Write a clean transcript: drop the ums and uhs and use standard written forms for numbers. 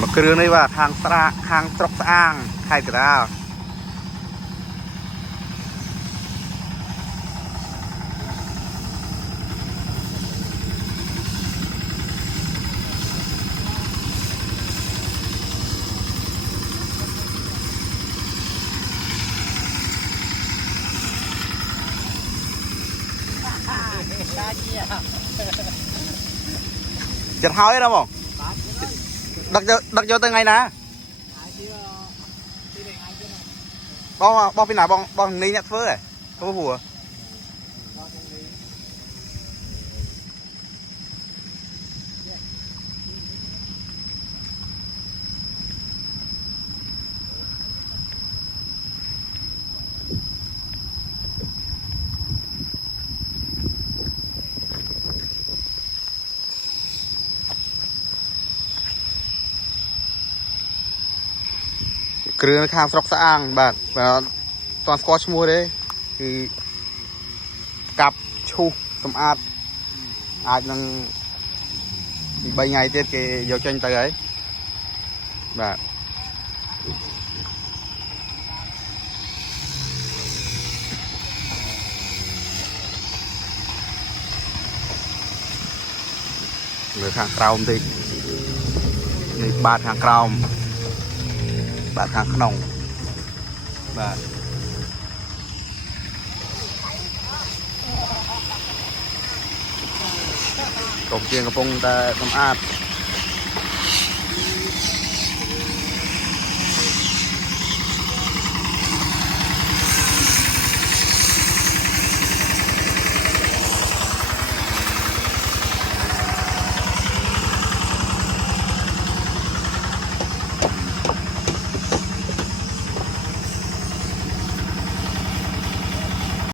มาเครื่องนี้ว่าทางตราทางตรกสะอ้างใครก็ได้จะเท้าได้หรอมั้งดักเจอตั้งไงนะบองไปไหนบองนี้เนี่ยเฟ้อเลยเขาหัวเครื่องข้างสกสะอ้างแบบตอนสกอชมัวเลยคือกับชูสมอาดอาจนั่งใบไงเตี้ยเกยยกเชนไปเลยแบบเหลือข้างกราวตินี่บาดข้างกราวบาดข้างขนมบาดกบเชียงกระปงแต่สมอาด